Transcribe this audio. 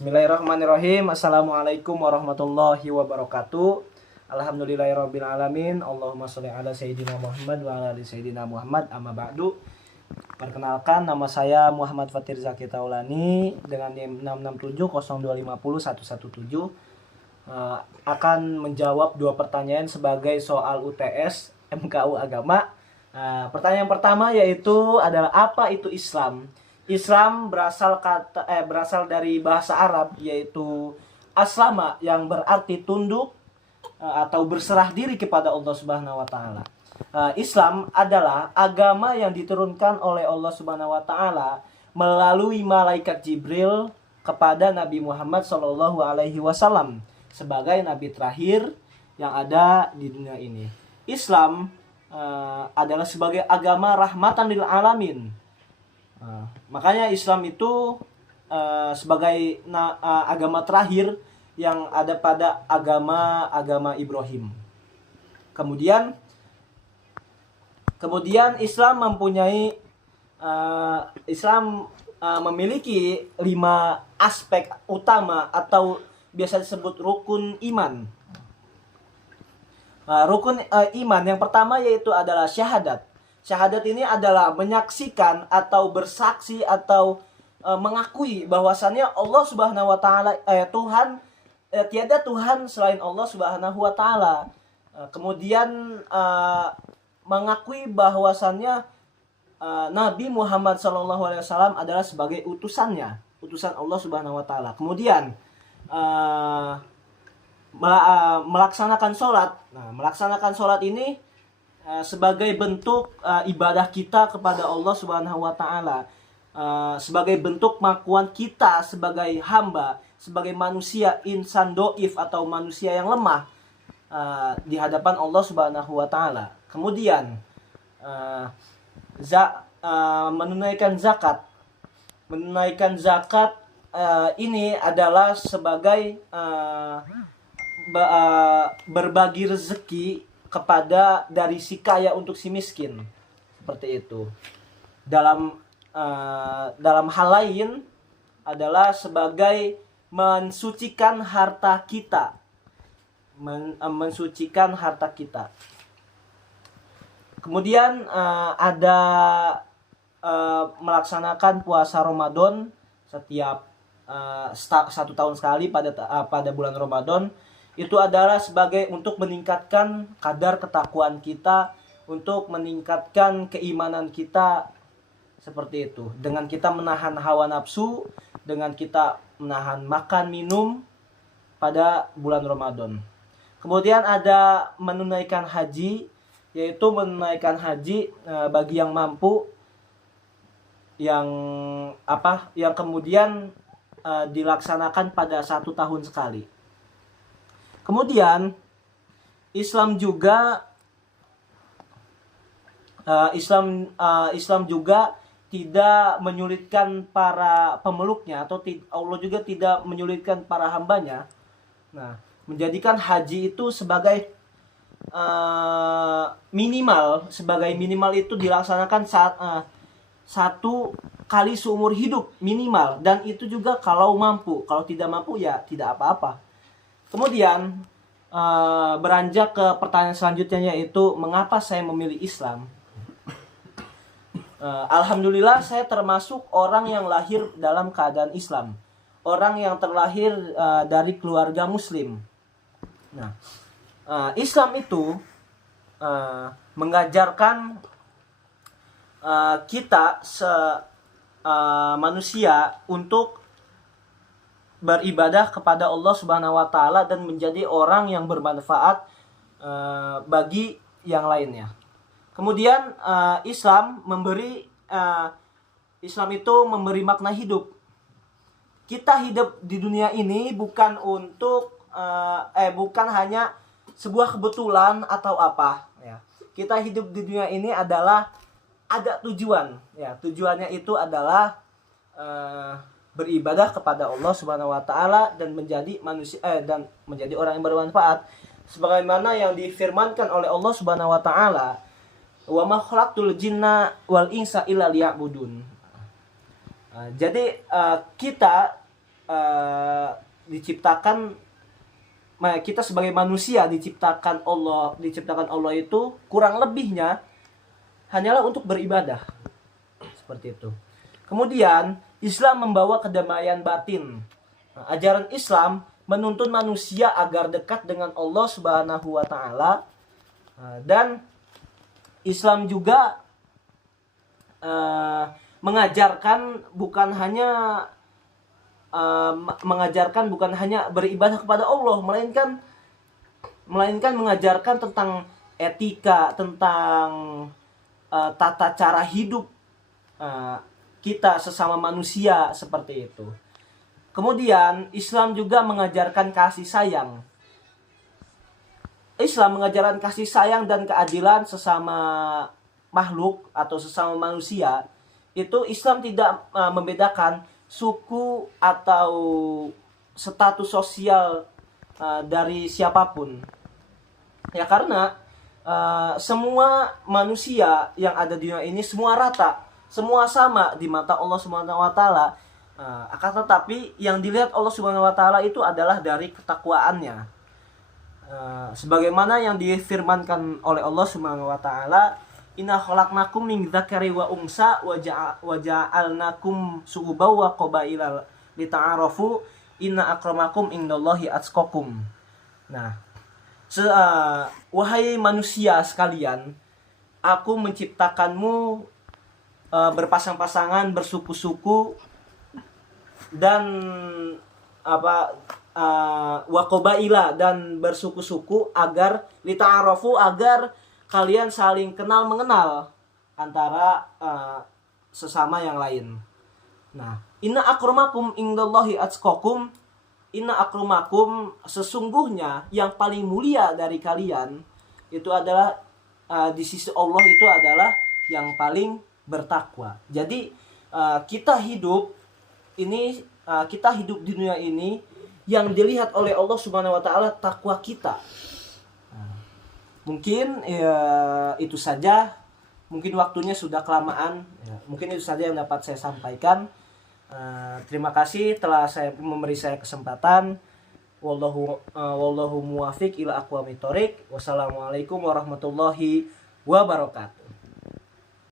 Bismillahirrahmanirrahim. Assalamualaikum warahmatullahi wabarakatuh. Alhamdulillahirabbil alamin. Allahumma sholli ala sayyidina Muhammad wa ala ali sayyidina Muhammad. Amma ba'du. Perkenalkan, nama saya Muhammad Fatir Zaki Taulani dengan NIM 66702501117. Akan menjawab dua pertanyaan sebagai soal UTS MKU Agama. Pertanyaan pertama yaitu adalah apa itu Islam? Islam berasal dari bahasa Arab yaitu aslama yang berarti tunduk atau berserah diri kepada Allah Subhanahu wa taala. Islam adalah agama yang diturunkan oleh Allah Subhanahu wa taala melalui malaikat Jibril kepada Nabi Muhammad sallallahu alaihi wasallam sebagai nabi terakhir yang ada di dunia ini. Islam adalah sebagai agama rahmatan lil alamin. Makanya Islam itu sebagai agama terakhir yang ada pada agama Ibrahim. Kemudian Islam memiliki 5 aspek utama atau biasa disebut rukun iman. Rukun iman yang pertama yaitu adalah syahadat. Syahadat ini adalah menyaksikan atau bersaksi atau mengakui bahwasannya Allah Subhanahu wa taala tiada Tuhan selain Allah Subhanahu wa taala. Kemudian mengakui bahwasannya Nabi Muhammad SAW adalah sebagai utusan Allah Subhanahu wa taala. Kemudian melaksanakan sholat. Melaksanakan sholat ini sebagai bentuk ibadah kita kepada Allah Subhanahu wa taala, sebagai bentuk pengakuan kita sebagai hamba, sebagai manusia insan doif atau manusia yang lemah di hadapan Allah Subhanahu wa taala. Kemudian menunaikan zakat. Menunaikan zakat ini adalah sebagai berbagi rezeki kepada dari si kaya untuk si miskin, seperti itu. Dalam hal lain adalah sebagai mensucikan harta kita, mensucikan harta kita. Kemudian ada melaksanakan puasa Ramadan setiap 1 tahun sekali pada bulan Ramadan. Itu adalah sebagai untuk meningkatkan kadar ketakwaan kita, untuk meningkatkan keimanan kita, seperti itu. Dengan kita menahan hawa nafsu, dengan kita menahan makan minum pada bulan Ramadan. Kemudian ada menunaikan haji, yaitu menunaikan haji bagi yang mampu, yang kemudian dilaksanakan pada 1 tahun sekali. Kemudian Islam juga tidak menyulitkan para pemeluknya, atau Allah juga tidak menyulitkan para hambanya. Nah, menjadikan haji itu sebagai minimal itu dilaksanakan saat 1 kali seumur hidup minimal, dan itu juga kalau mampu. Kalau tidak mampu ya tidak apa-apa. Kemudian beranjak ke pertanyaan selanjutnya, yaitu mengapa saya memilih Islam. Alhamdulillah saya termasuk orang yang lahir dalam keadaan Islam, orang yang terlahir dari keluarga Muslim. Nah, Islam itu mengajarkan kita manusia untuk beribadah kepada Allah Subhanahu wa taala dan menjadi orang yang bermanfaat bagi yang lainnya. Kemudian Islam itu memberi makna hidup. Kita hidup di dunia ini bukan hanya sebuah kebetulan atau apa, ya. Kita hidup di dunia ini adalah ada tujuan, ya. Tujuannya itu adalah beribadah kepada Allah Subhanahu wa taala dan menjadi manusia dan menjadi orang yang bermanfaat, sebagaimana yang difirmankan oleh Allah Subhanahu wa taala, wa ma khalaqtul jinna wal insa illa liya'budun. Jadi kita diciptakan, kita sebagai manusia diciptakan Allah itu kurang lebihnya hanyalah untuk beribadah. Seperti itu. Kemudian Islam membawa kedamaian batin. Ajaran Islam menuntun manusia agar dekat dengan Allah Subhanahu wa taala, dan Islam juga mengajarkan bukan hanya beribadah kepada Allah, melainkan mengajarkan tentang etika, tentang tata cara hidup kita sesama manusia, seperti itu. Kemudian Islam juga mengajarkan kasih sayang. Islam mengajarkan kasih sayang dan keadilan sesama makhluk atau sesama manusia. Itu Islam tidak membedakan suku atau status sosial dari siapapun. Ya, karena semua manusia yang ada di dunia ini semua rata, semua sama di mata Allah Subhanahu wa taala. Akan tetapi yang dilihat Allah Subhanahu wa taala itu adalah dari ketakwaannya. Sebagaimana yang difirmankan oleh Allah Subhanahu wa taala, inna khalaqnakum min dzakari wa unsa wa ja'alnakum syu'uban wa qabaila lita'arafu inna akramakum indallahi atqakum. Nah, wahai manusia sekalian, aku menciptakanmu berpasang-pasangan, bersuku-suku, dan wakobaila, dan bersuku-suku, agar lita'arafu, agar kalian saling kenal mengenal antara sesama yang lain. Nah, inna akramakum indallahi atqakum, inna akramakum, sesungguhnya yang paling mulia dari kalian itu adalah di sisi Allah itu adalah yang paling bertakwa. Jadi kita hidup di dunia ini, yang dilihat oleh Allah Subhanahu wa taala takwa kita. Mungkin itu saja. Mungkin waktunya sudah kelamaan. Mungkin itu saja yang dapat saya sampaikan. Terima kasih telah memberi saya kesempatan. Wallahu muwafiq ila aqwamit thoriq. Wassalamualaikum warahmatullahi wabarakatuh.